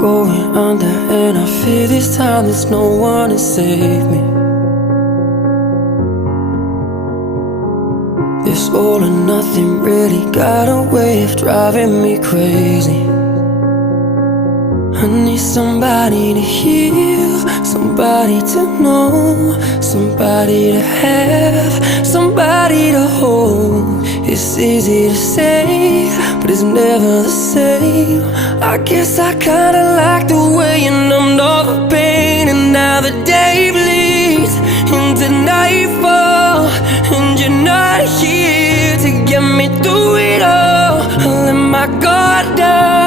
going under, and I fear this time there's no one to save me. This all or nothing really got a way of driving me crazy. I need somebody to heal, somebody to know, somebody to have, somebody to hold. It's easy to say, but it's never the same. I guess I kinda like the way you numbed all the pain, and now the day bleeds into nightfall, and you're not here to get me through it all. I let my guard down,